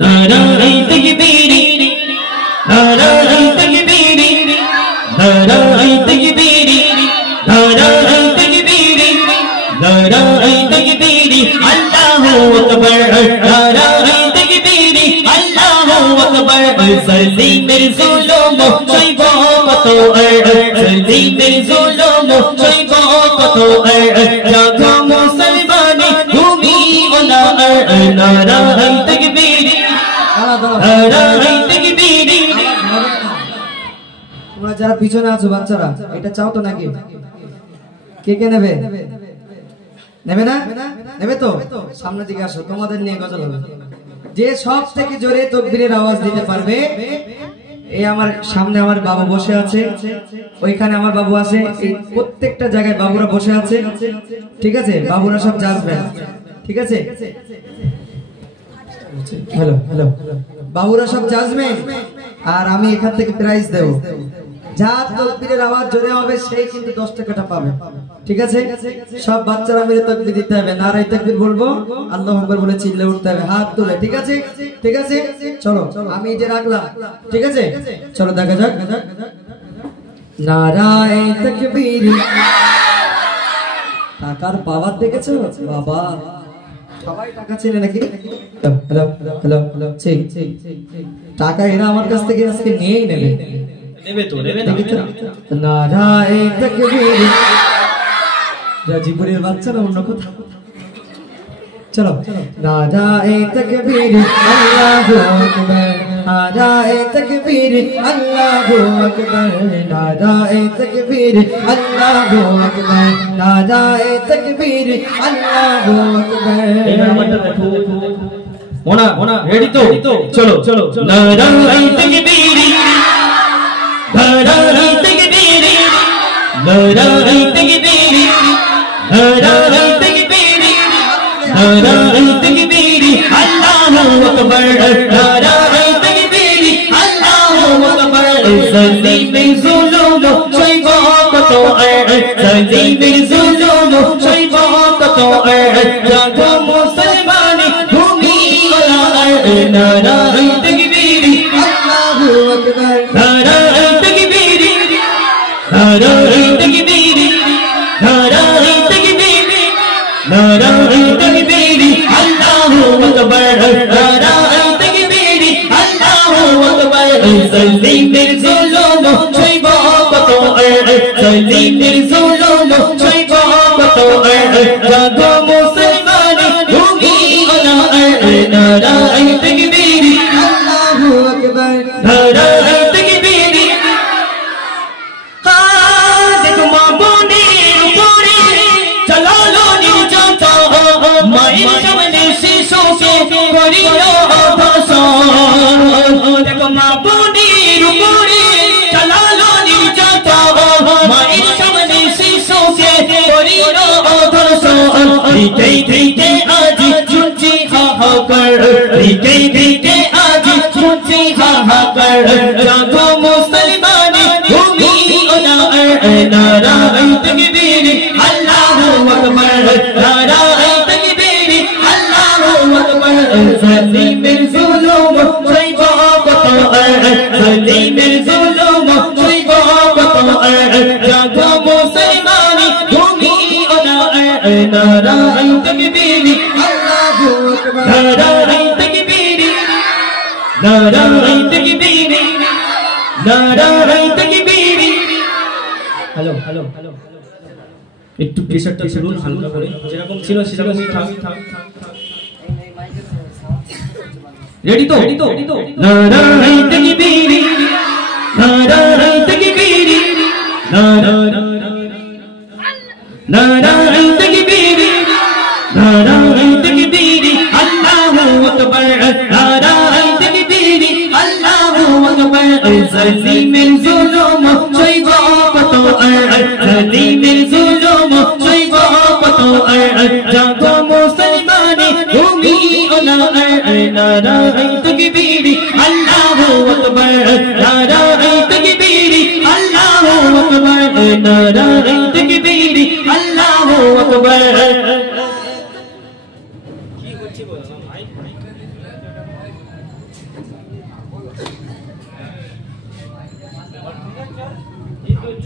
नाराए तकबीर नाराए तकबीर नाराए तकबीर नाराए तकबीर नाराए तकबीर अल्लाहु अकबर नाराए तकबीर अल्लाहु अकबर सल्ली मेरे जुल्म शैबो कतो सल्ली मेरे जुल्म शैबो कतो जागो मुसलमानी भूमि ओला नाराए तकबीर नाराए तकबीर। তোমরা যারা পিছনে আছো বাচ্চারা এটা চাও তো নাকি? কে কে নেবে? নেবে না? নেবে তো? সামনের দিকে আসো, তোমাদের নিয়ে গজল হবে। যে সব থেকে জোরে তাকবীরের আওয়াজ দিতে পারবে, এই আমার সামনে আমার বাবা বসে আছে, ওইখানে আমার বাবু আছে, এই প্রত্যেকটা জায়গায় বাবুরা বসে আছে, ঠিক আছে? বাবুরা সব জাজবেন, ঠিক আছে? হ্যালো হ্যালো, বাবুরা সব জাজবেন আর আমি এখান থেকে প্রাইজ দেব। যার তাকবীরের আওয়াজ জোরে হবে সেই কিন্তু 10 টাকাটা পাবে, ঠিক আছে? সব বাচ্চারা মিলে তাকবীর দিতে হবে, নারায়ে তাকবীর বলবো, আল্লাহু আকবার বলে চিল্লে উঠতে হবে, হাত তুলে, ঠিক আছে? ঠিক আছে, চলো আমি এই যে রাখলাম, ঠিক আছে? চলো দেখা যাক। নারায়ে তাকবীর। টাকার পাওয়ার দেখেছো বাবা? সবাই টাকা চেনে নাকি? হ্যালো হ্যালো হ্যালো, ঠিক ঠিক টাকা এরা আমার কাছ থেকে আজকে নিয়েই নেবে, নেবে তো নেবে না? নারায়ে তাকবীর। গাজীপুরের বাচ্চারা অন্য কথা। চলো নারায়ে তাকবীর আল্লাহু আকবার নারায়ে তাকবীর আল্লাহু আকবার নারায়ে তাকবীর আল্লাহু আকবার নারায়ে তাকবীর আল্লাহু আকবার। এবার আমারটা দেখো মোনা মোনা, রেডি তো? চলো চলো নারায়ে তাকবীর নারায়ে তাকবীর নারায়ে তাকবীর नाराए तकबीर नाराए तकबीर अल्लाहु अकबर नाराए तकबीर अल्लाहु अकबर सल्ली मेरे जुल्म शैबो कतो सल्ली मेरे जुल्म शैबो कतो जागो मुसलमानी भूमि ओला नाराए तकबीर अल्लाहु अकबर नाराए तकबीर नाराए तकबीर नाराए नाराए तकबीर अल्लाहु अकबर नाराए तकबीर अल्लाहु अकबर सल्ली मेरे जुल्म शैबो कतो सल्ली मेरे जुल्म शैबो कतो जागो मुसलमानी भूमि ओला नाराए तकबीर अल्लाहु अकबर नाराए तकबीर। देखो माँ बोने ऊपरे चला लो निर्जाता माई सामने शीशों के करियो भाषण। देखो माँ बोने ऊपरे चला लो निर्जाता माई सामने शीशों के करियो भाषण। धीके धीके आज सुनची हाहाकार धीके धीके आज सुनची हाहाकार जागो मुसलमानी भूमि ओला नाराए तकबीर अल्लाहु अकबर नाराए तकबीर अल्लाहु अकबर सल्ली मेरे जुल्म शैबो कतो सल्ली मेरे जुल्म शैबो कतो जागो मुसलमानी भूमि ओला नाराए तकबीर अल्लाहु अकबर नाराए तकबीर नाराए तकबीर नाराए तकबीर। हेलो हेलो हेलो, একটু প্রেসারটা শুনুন হালকা করে, যেরকম ছিল সেরকমই থাক। রেডি তো? নারায়ে তাকবীর নারায়ে তাকবীর নারায়ে তাকবীর নারায়ে তাকবীর আল্লাহু আকবার নারায়ে তাকবীর আল্লাহু আকবার सल्ली मेरे जुल्म शैबो कतो सल्ली मेरे जुल्म शैबो कतो जागो मुसलमानी भूमि ओला नाराए तकबीर अल्लाहु अकबर नाराए तकबीर अल्लाहु अकबर नाराए तकबीर अल्लाहु अकबर। বলছি ভাই